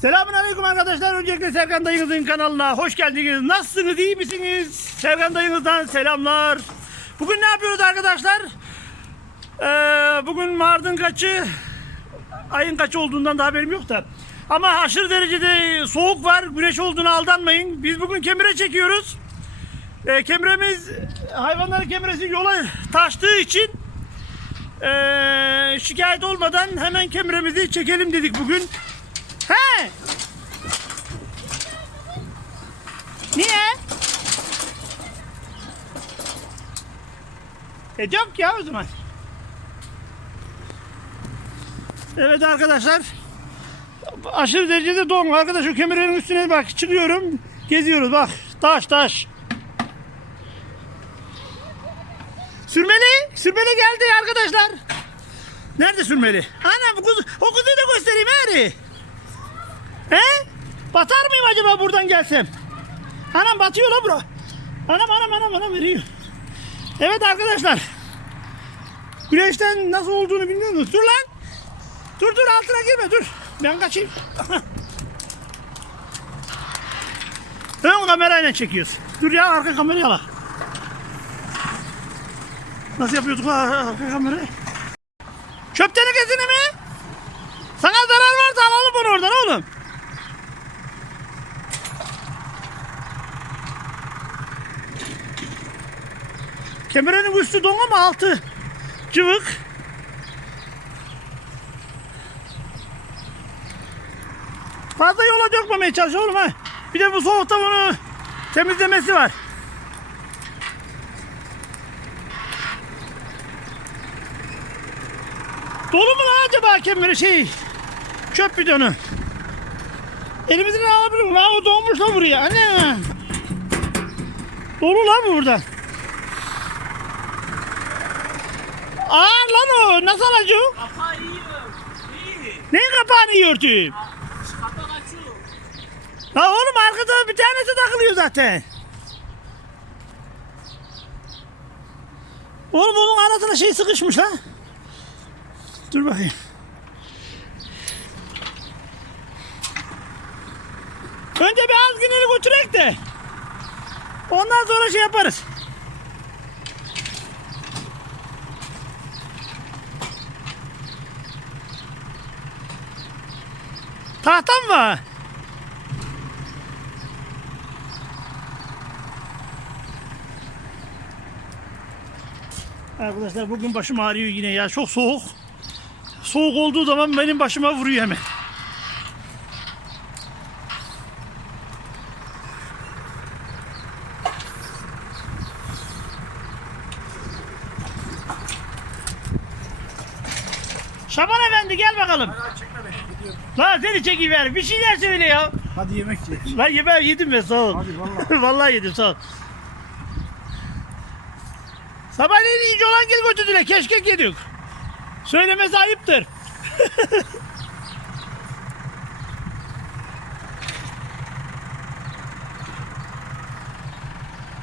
Selamun Aleyküm arkadaşlar. Öncelikle Serkan dayınızın kanalına hoş geldiniz. Nasılsınız? iyi misiniz? Serkan dayınızdan selamlar. Bugün ne yapıyoruz arkadaşlar? Ee, bugün Mardin kaçı? Ayın kaçı olduğundan da haberim yok da. Ama aşırı derecede soğuk var. Güneş olduğuna aldanmayın. Biz bugün kemire çekiyoruz. Ee, kemiremiz hayvanların kemiresi yola taştığı için ee, şikayet olmadan hemen kemiremizi çekelim dedik bugün. He? Niye? E yok ya o zaman. Evet arkadaşlar. Aşırı derecede don. Arkadaş şu kemerin üstüne bak çıkıyorum. Geziyoruz bak. Taş taş. Sürmeli. Sürmeli geldi arkadaşlar. Nerede sürmeli? Anam bu kuzu, o kuzuyu da göstereyim Eri. He? Batar mıyım acaba buradan gelsem? Anam batıyor la bura. Anam anam anam anam veriyor. Evet arkadaşlar. Güneşten nasıl olduğunu bilmiyor musunuz? Dur lan. Dur dur altına girme dur. Ben kaçayım. Ön kamerayla çekiyoruz. Dur ya arka kamerayı al. Nasıl yapıyorduk la arka kamerayı? Çöp tenekesini mi? Sana zarar varsa alalım bunu oradan oğlum. Kemerenin üstü don ama altı cıvık. Fazla yola dökmemeye çalış oğlum ha. Bir de bu soğukta bunu temizlemesi var. Dolu mu lan acaba kemeri şey çöp bidonu? Elimizden alabilir miyim? Lan o donmuş lan buraya. Anne. Dolu lan bu burada. Ağır lan o. Nasıl alacak? Kafa yiyor. İyi. Neyin kapağını yırtıyor? Kapak açıyor. La oğlum arkada bir tanesi takılıyor zaten. Oğlum onun anasına şey sıkışmış ha. Dur bakayım. Önce bir az günleri götürek de. Ondan sonra şey yaparız. Tahtam var. Arkadaşlar bugün başım ağrıyor yine ya çok soğuk. Soğuk olduğu zaman benim başıma vuruyor hemen. Şaban efendi gel bakalım. La seni çekiver bir şeyler söyle ya. Hadi yemek ye. Lan yemeği yedim ben sağ ol. Hadi vallahi. Vallahi yedim sağ ol. Sabahleyin iyice olan gel götürdüler. Keşkek yedik. Söylemesi ayıptır.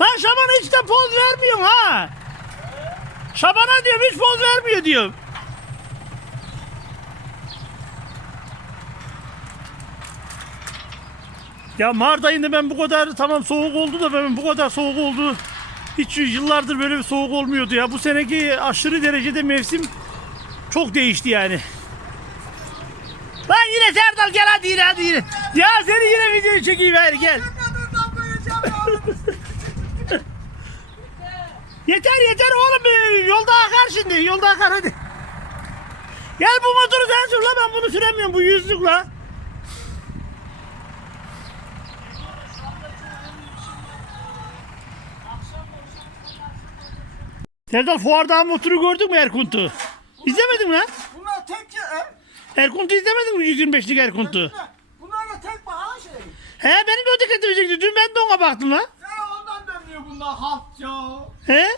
Lan Şaban'a hiç de poz vermiyorsun ha. Şaban'a diyorum hiç poz vermiyor diyorum. Ya Mart ayında ben bu kadar tamam soğuk oldu da ben bu kadar soğuk oldu. Hiç yıllardır böyle bir soğuk olmuyordu ya. Bu seneki aşırı derecede mevsim çok değişti yani. Lan yine Serdal gel hadi yine hadi yine. Ya seni yine video çekeyim ver gel. yeter yeter oğlum yolda akar şimdi yolda akar hadi. Gel bu motoru sen sür la ben bunu süremiyorum bu yüzlük la. Serdal fuarda motoru gördün mü Erkunt'u? İzlemedin mi lan? Bunlar tek ya. he? Erkunt'u izlemedin mi 125'lik Erkunt'u? Bunlar, da tek pahalı şey. He benim de o dikkatimi çekti. Dün ben de ona baktım lan. Ya ondan dönmüyor bunlar halt ya. He?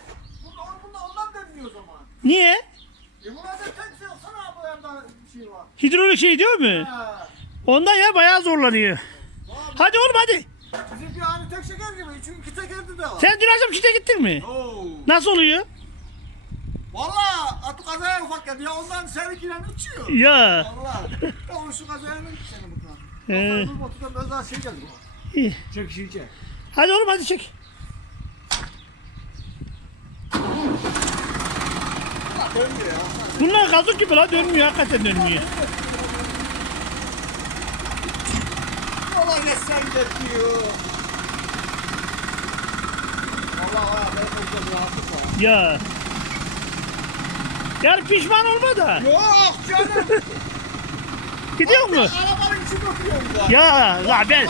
Bunlar, bunlar ondan dönmüyor o zaman. Niye? E bunlar da tek şey sana bu yanda bir şey var. Hidrolik şey diyor mu? Ha. Ondan ya bayağı zorlanıyor. Hadi oğlum hadi. Bizimki hani tek şeker gibi. Çünkü iki tekerdi de var. Sen dün akşam çite gittin mi? Oo. Nasıl oluyor? Valla atı kazaya ufak geldi ya ondan seninkiyle uçuyor. Ya. Valla. Ya şu kazaya mı kadar? He. Ee. Bu motorda biraz daha şey geldi. İyi. Çek şey çek. Hadi oğlum hadi çek. Dönmüyor ya. Bunlar kazık gibi la dönmüyor hakikaten dönmüyor. Valla geçsen getiriyor. Valla valla ben burada bir rahatlık var. Ya. Yani pişman olma da. Yok canım. Gidiyor mu? Arabanın içinde oturuyorum ya. Ya la ben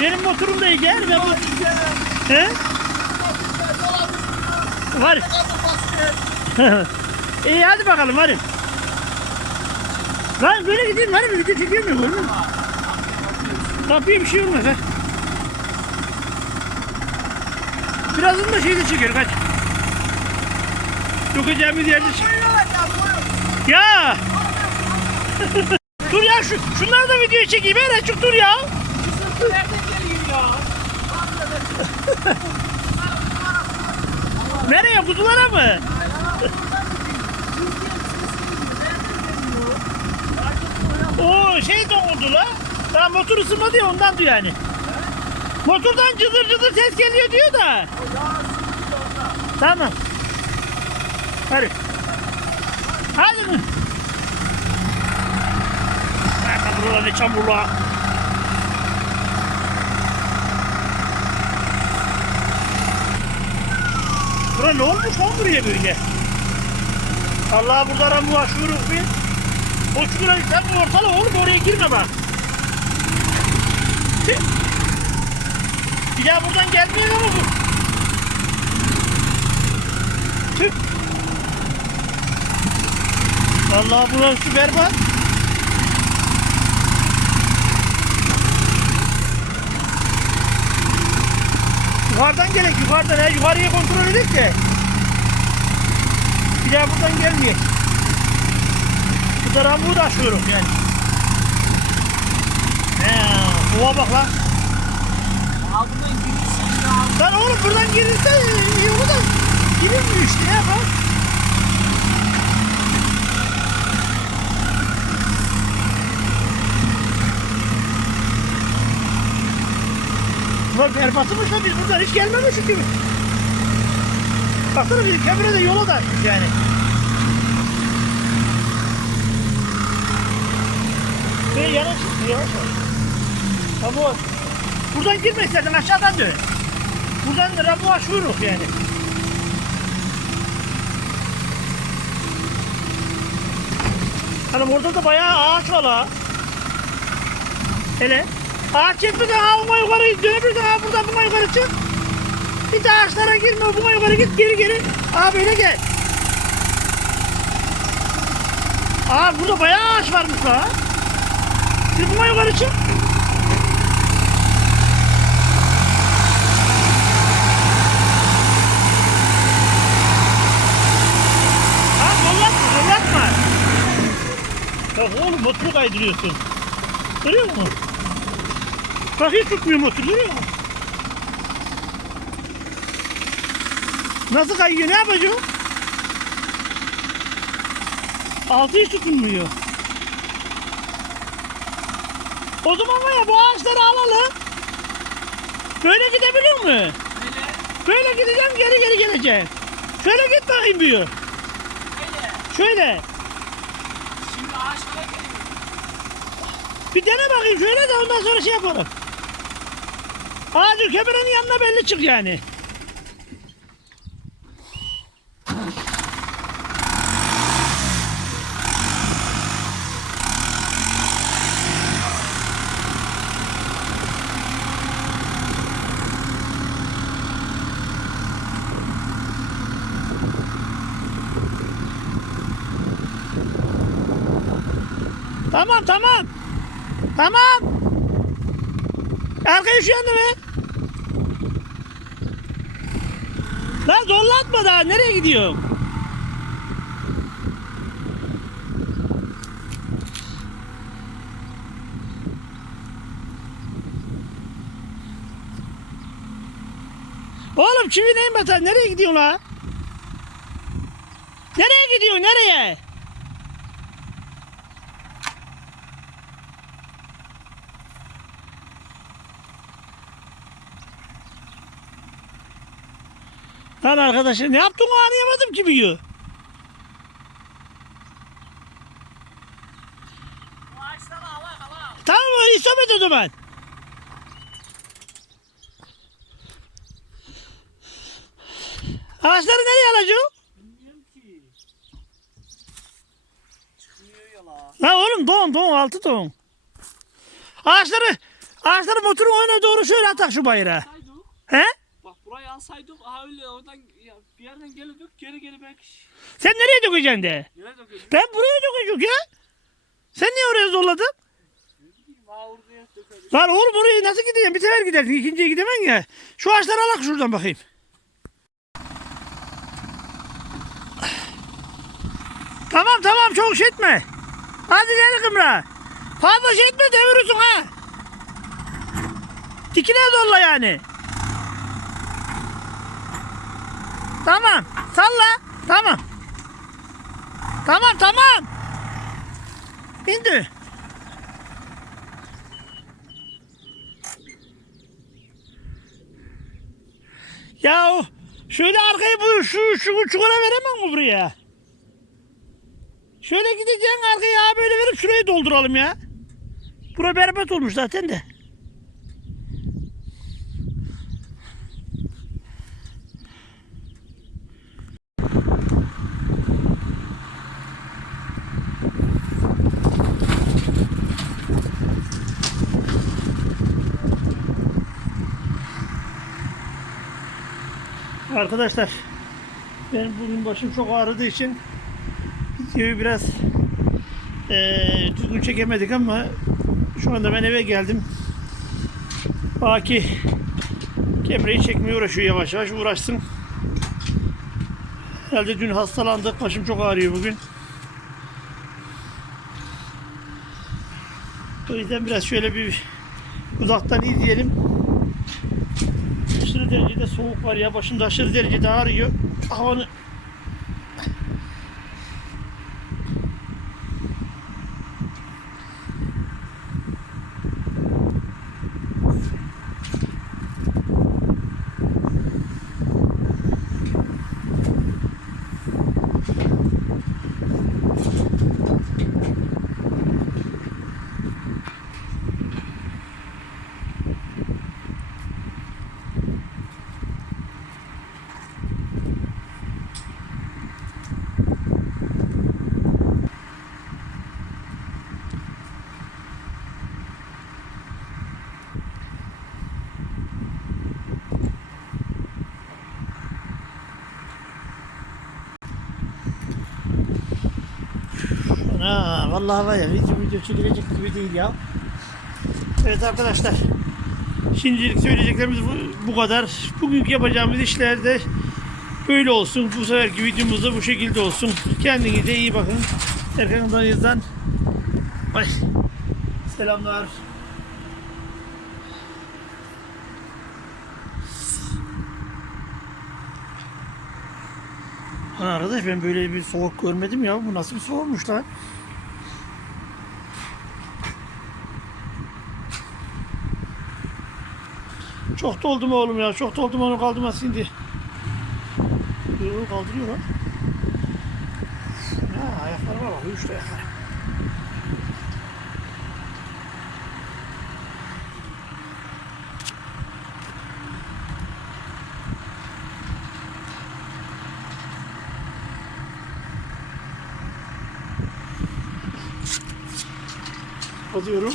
benim motorum da gel ve bu he? Var. İyi hadi bakalım hadi. Lan böyle gideyim bir video çekiyor muyum oğlum? Kapıya bir şey olmaz ha. Birazını da şeyde çekiyor kaç. Dokacağımız yerde çek. Ya! dur ya şu, şunları da videoya çekeyim. Her açık dur ya. Nereye? Kutulara mı? O şey oldu la. Ya motor ısınmadı ya ondan diyor yani. Motordan cıdır cıdır ses geliyor diyor da. Tamam. Hadi. Hadi mi? Nerede buralar ne çamurlu ha. Bura ne olmuş lan buraya böyle? Allah burada rambu aşıyoruz bir. O çukura sen bu ortalık oğlum oraya girme bak. Bir daha buradan gelmiyor ama bu. Tüh. Vallahi burası berbat. Yukarıdan gerek yukarıdan ya yukarıya kontrol edek de. Bir daha buradan gelmiyor. Bu tarafı da aşıyorum yani. He, soğuğa bak lan. Altından girişsin ya. Lan oğlum buradan girilse da girilmiyor işte ya bak. Ulan berbatmış da biz buradan hiç gelmemişik gibi. Baksana bir kömüre de yola da yani. Böyle yana çıktı yavaş yavaş. Tamam. Buradan girme istersen aşağıdan dön. Buradan rabu aşıyoruz yani. Hanım orada da bayağı ağaç var ha. Hele. Ağaç çekmeden ha buna yukarı git. Dönebilirsin ha buradan buna yukarı çık. Bir de ağaçlara girme buna yukarı git geri geri. Aa böyle gel. Aa burada bayağı ağaç varmış ha. Şimdi buna yukarı çık. Bak oğlum motoru kaydırıyorsun. Görüyor musun? Bak hiç tutmuyor motor görüyor musun? Nasıl kayıyor ne yapacağım? Altı hiç tutunmuyor. O zaman var ya bu ağaçları alalım. Böyle gidebiliyor mu? Böyle. Böyle gideceğim geri geri geleceğim. Şöyle git bakayım bir. Böyle. Şöyle. Şimdi ağaçlara geliyor. Bir dene bakayım şöyle de ondan sonra şey yapalım. Ağacın kemerenin yanına belli çık yani. Tamam tamam. Tamam. Arkaya şu mı? Lan zorlatma daha. Nereye gidiyorsun? Oğlum çivi neyin batar? Nereye gidiyorsun la? Nereye gidiyorsun nereye? Lan arkadaşım ne yaptığını anlayamadım ki bir. Tamam mı? İsabet o zaman. Ağaçları nereye alacağım? Bilmiyorum oğlum don don altı don. Ağaçları ağaçları motorun önüne doğru şöyle atak şu bayrağı. He? Burayı alsaydık aha öyle oradan ya, bir yerden geliyorduk geri geri belki. Sen nereye dökeceksin de? Nereye dökeceğiz? Ben buraya dökeceğim ya. Sen niye oraya zorladın? Lan oğlum oraya nasıl gideceksin? Bir sefer gidersin. ikinciye gidemem ya. Şu ağaçları alak şuradan bakayım. Tamam tamam çok şey etme. Hadi gel Kımra. Fazla şey etme devirirsin ha. Dikine dolla yani. Tamam. Salla. Tamam. Tamam tamam. İndi. Ya şöyle arkayı bu şu şu çukura veremem mi buraya? Şöyle gideceksin arkaya böyle verip şurayı dolduralım ya. Bura berbat olmuş zaten de. Arkadaşlar ben bugün başım çok ağrıdığı için videoyu biraz eee düzgün çekemedik ama şu anda ben eve geldim. Baki kemreyi çekmeye uğraşıyor yavaş yavaş uğraşsın. Herhalde dün hastalandık. Başım çok ağrıyor bugün. O yüzden biraz şöyle bir uzaktan izleyelim. Derecede soğuk var ya. Başımda aşırı derecede ağrıyor. Havanı Ha, vallahi var ya video video çekilecek gibi değil ya. Evet arkadaşlar. Şimdilik söyleyeceklerimiz bu, kadar. Bugünkü yapacağımız işlerde böyle olsun. Bu seferki videomuz da bu şekilde olsun. Kendinize iyi bakın. Erkan Daniz'den Ay. Selamlar. Lan arkadaş ben böyle bir soğuk görmedim ya. Bu nasıl bir soğukmuş lan? Çok doldu mu oğlum ya? Çok doldu mu onu kaldırmaz şimdi. Yok kaldırıyor lan. Ha, ayaklarıma bak. Uyuştu ayaklarım. Alıyorum.